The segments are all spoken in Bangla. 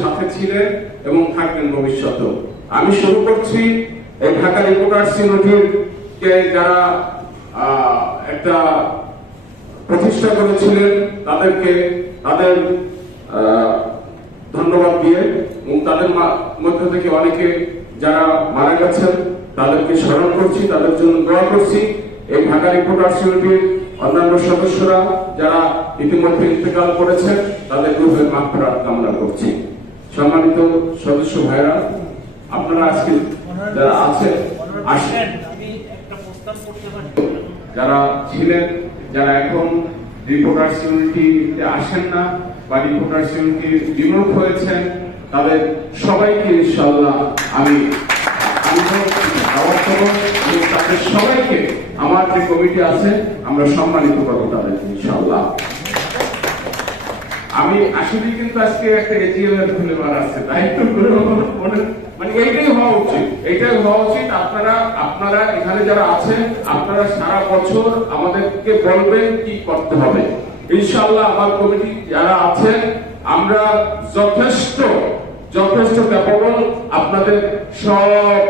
সাথে ছিলেন এবং থাকবেন ভবিষ্যতেও। আমি শুরু করছি এই ঢাকা রিপোর্টার্স ইউনিটির কে যারা একটা প্রতিষ্ঠা করেছিলেন তাদেরকে তাদের ধন্যবাদ দিয়ে এবং তাদের মধ্য থেকে অনেকে যারা মারা গেছেন তাদেরকে স্মরণ করছি, তাদের জন্য দোয়া করছি। এই ঢাকা রিপোর্টার্স ইউনিটির অন্যান্য সদস্যরা যারা ইতিমধ্যে ইন্তেকাল করেছেন, তাদের গ্রুপের মাফরাত কামনা করছি। সম্মানিত সদস্য ভাইরা আপনারা আজকে যারা আছেন, আসেন। যারা ছিলেন, যারা এখন রিপোর্টার্স ইউনিটিতে আসেন না বা রিপোর্টার্স ইউনিটি বিমুখ হয়েছেন, তাদের সবাইকে ইনশাআল্লাহ আমি তাদের সবাইকে, আমার যে কমিটি আছে, আমরা সম্মানিত করব তাদের ইনশাআল্লাহ। আমি আসলে কিন্তু আজকে একটা এজিএম এর ফ্লেভার আছে দায়িত্ব করে মনে মানে এইটাই হওয়া উচিত। এইটাই হওয়া উচিত। আপনারা আপনারা এখানে যারা আছেন, আপনারা সারা বছর আমাদেরকে বলবেন কি করতে হবে। ইনশাআল্লাহ আমার কমিটি যারা আছেন, আমরা যথেষ্ট যথেষ্ট ক্যাপাবল আপনাদের সব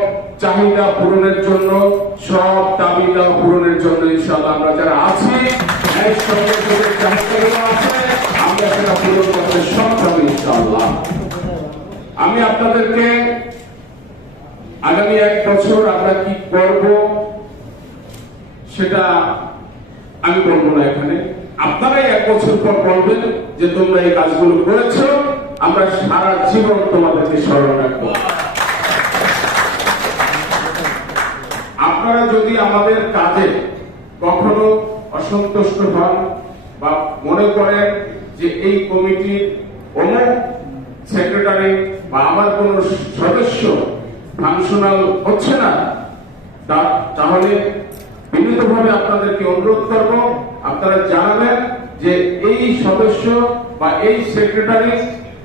চাহিদা পূরণের জন্য, সব দাবিদা পূরণের জন্য ইনশাআল্লাহ আমরা যারা আছি এর সঙ্গে যে চাহিদাগুলো আছে আমরা পূরণ করতে সক্ষম ইনশাআল্লাহ আমি আপনাদেরকে আগামী এক বছর আমরা কি করব সেটা আমি বলব না এখানে। আপনারাই এক বছর পর বলবেন যে তোমরা এই কাজগুলো করেছ, আমরা সারা জীবন তোমাদেরকে স্মরণ রাখব। আপনারা যদি আমাদের কাজে কখনো অসন্তুষ্ট হন বা মনে করেন যে এই কমিটির অমুক সেক্রেটারি বা আমার কোন সদস্য ফাংশনাল হচ্ছে না তাহলে বিনীতভাবে আপনাদেরকে অনুরোধ করব, আপনারা জানাবেন যে এই সদস্য বা এই সেক্রেটারি,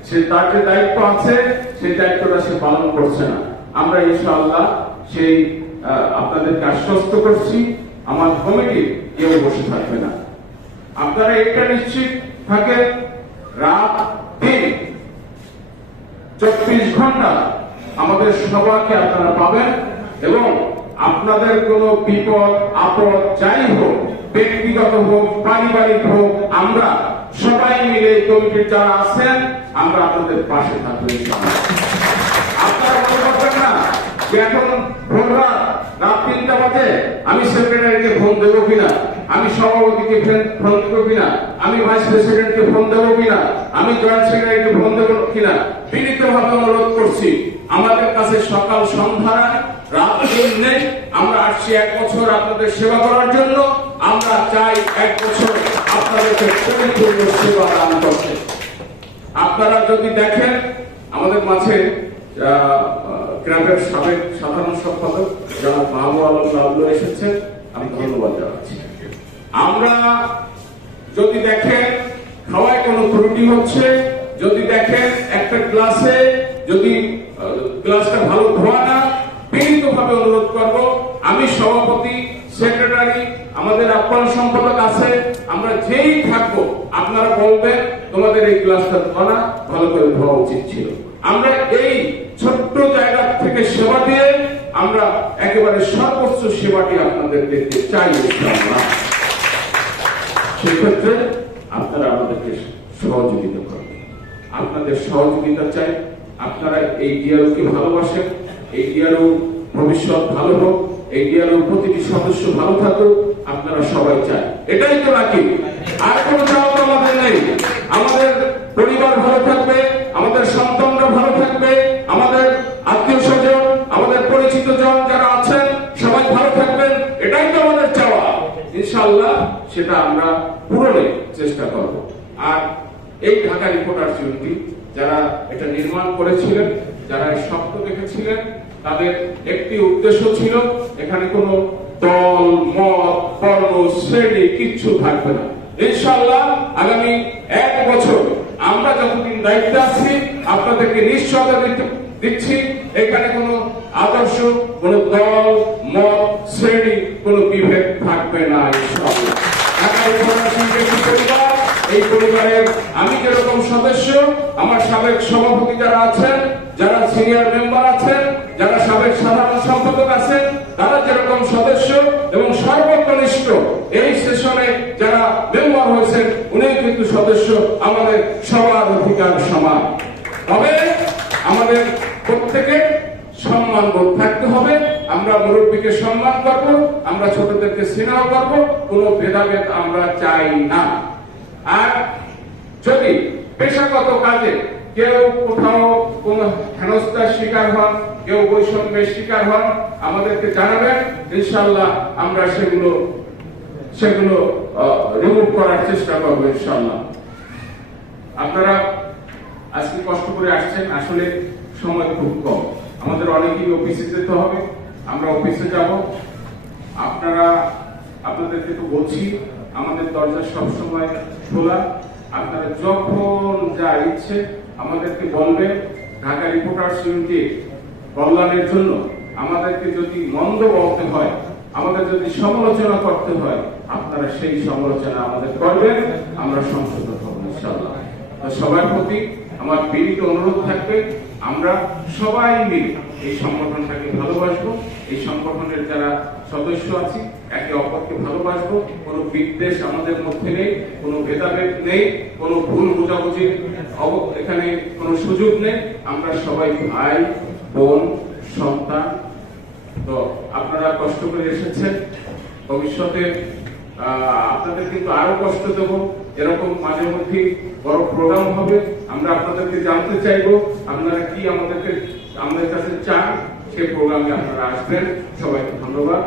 সে তার যে দায়িত্ব আছে, সেই দায়িত্বটা সে পালন করছে না। আমরা ইনশাআল্লাহ সেই আপনাদেরকে আশ্বস্ত করছি, আমার কমিটি কেউ বসে থাকবে না। আপনারা এটা নিশ্চিত থাকেন রাত দিন চব্বিশ ঘণ্টা আমাদের সবাইকে আপনারা পাবেন এবং আপনাদের কোনো বিপদ, আপদ যাই হোক, ব্যক্তিগত হোক, পারিবারিক হোক, আমরা সবাই মিলে কমিটির যারা আছেন, আমরা আপনাদের পাশে থাকব। আপনারা মনে করবেন না যে এখন ভোর রাত তিনটা বাজে, আমি সেক্রেটারিকে ফোন দেবো কিনা আমি সভাপতিকে ফোন- দেবো কিনা আমি ভাইস প্রেসিডেন্টকে ফোন দেবো কিনা? আমি জয়েন্ট সেক্রেটারিকে ফোন দেবো কিনা? বিনীত ভাবে অনুরোধ করছি। আমাদের কাছে সকাল সন্ধ্যা রাত আমরা আসছি এক বছর আপনাদের সেবা করার জন্য। আমরা চাই এক বছর আপনাদেরকে পরিপূর্ণ সেবা দান করতে। আপনারা যদি দেখেন, আমাদের মাঝে গ্রামের সাবেক সাধারণ সম্পাদক যারা মাহবুব আলম লাল্লু এসেছেন। আমি ধন্যবাদ জানাচ্ছি। আমরা যদি দেখেন খাওয়ায় কোনো ত্রুটি হচ্ছে, যদি দেখেন একটা ক্লাসে যদি ক্লাসটা ভালো ধোয়া না বিনীত ভাবে অনুরোধ করব, আমি সভাপতি, সেক্রেটারি, আমাদের আহ্বান সম্পাদক আছে, আমরা যেই থাকব, আপনারা বলবেন, তোমাদের এই ক্লাসটা ধোয়া ভালো করে ধোয়া উচিত ছিল। আমরা এই ছোট্ট জায়গা থেকে সেবা দিয়ে আমরা একেবারে সর্বোচ্চ সেবাটি আপনাদের দেখতে চাই, ইনশাআল্লাহ। সেক্ষেত্রে আপনারা আমাদেরকে সহযোগিতা করবেন। আপনাদের সহযোগিতা চাই, আপনারা এই ডিআরওকে ভালোবাসেন, এই ডিআরও ভবিষ্যৎ ভালো হোক, এই ডিআরও প্রতিটি সদস্য ভালো থাকুক, আপনারা সবাই চায় এটাই তো নাকি আর কোনো চাওয়া তো আমাদের নেই। আমাদের পরিবার ভালো থাকবে, আমাদের সন্তানরা ভালো থাকবে সেটা আমরা পূরণের চেষ্টা করব। আর এই ঢাকা রিপোর্টার্স ইউনিটি যারা এটা নির্মাণ করেছিলেন, যারা এই স্বপ্ন দেখেছিলেন, তাদের একটি উদ্দেশ্য ছিল, এখানে কোনো দল, মত, বর্ণ, শ্রেণি কিচ্ছু থাকবে না। ইনশাআল্লাহ, আগামী এক বছর আমরা যতদিন দায়িত্বে আছি, আপনাদেরকে নিশ্চয়তা দিচ্ছি, এখানে কোনো আদর্শ, কোনো দল, মত, শ্রেণি, কোনো বিভেদ থাকবে না, ইনশাআল্লাহ ঢাকা উপন্যাসিক একটি পরিবার এই পরিবারের আমি যেরকম সদস্য, আমার সাবেক সভাপতি যারা আছেন, যারা সিনিয়র মেম্বার আছেন, যারা সাবেক সাধারণ সম্পাদক আছেন, তারা যেরকম সদস্য এবং সর্বকনিষ্ঠ এই সেশনে যারা মেম্বার হয়েছেন উনি কিন্তু সদস্য আমাদের সবার অধিকার সমান। তবে আমাদের প্রত্যেকের সম্মান আমরা মুরব্বীকে সম্মান করব, আমরা ছোটদেরকে স্নেহ করব, কোনো ভেদাভেদ আমরা চাই না। আর যদি পেশাগত কাজে কেউ কোথাও কোন হেনস্থার শিকার হন, কেউ বৈষম্যের শিকার হন, আমাদেরকে জানাবেন ইনশাল্লাহ আমরা সেগুলো সেগুলো রিমুভ করার চেষ্টা করব ইনশাল্লাহ আপনারা আজকে কষ্ট করে আসছেন, আসলে সময় খুব কম। আমাদের অনেকেই অফিসে যেতে হবে। আমরা অফিসে যাব। আপনারা, আপনাদেরকে তো বলছি, আমাদের দরজা সবসময় খোলা। আপনারা যখন যা ইচ্ছে আমাদেরকে বলবেন। ঢাকা রিপোর্টার্স ইউনিটে কল্যাণের জন্য আমাদেরকে যদি মন্দ বলতে হয়, আমাদের যদি সমালোচনা করতে হয়, আপনারা সেই সমালোচনা আমাদের করবেন। আমরা সংশোধন হব ইনশাআল্লাহ। তো সবার প্রতি আমার বিনীত অনুরোধ থাকবে, আমরা সবাই মিলে এই সংগঠনটাকে ভালোবাসবো। এই সংগঠনের যারা সদস্য আছি, একে অপরকে ভালোবাসবো। কোনো বিদ্বেষ আমাদের মধ্যে নেই, কোনো ভেদাভেদ নেই, কোনো ভুল বোঝাবুঝির অব- এখানে কোনো সুযোগ নেই। আমরা সবাই ভাই, বোন, সন্তান। তো আপনারা কষ্ট করে এসেছেন। ভবিষ্যতে আপনাদের কিন্তু আরও কষ্ট দেবো। এরকম মাঝে মধ্যে বড় প্রোগ্রাম হবে। আমরা আপনাদেরকে জানতে চাইব, আপনারা কি আমাদেরকে আমাদের কাছে চান সেই প্রোগ্রামে আপনারা আসবেন। সবাইকে ধন্যবাদ।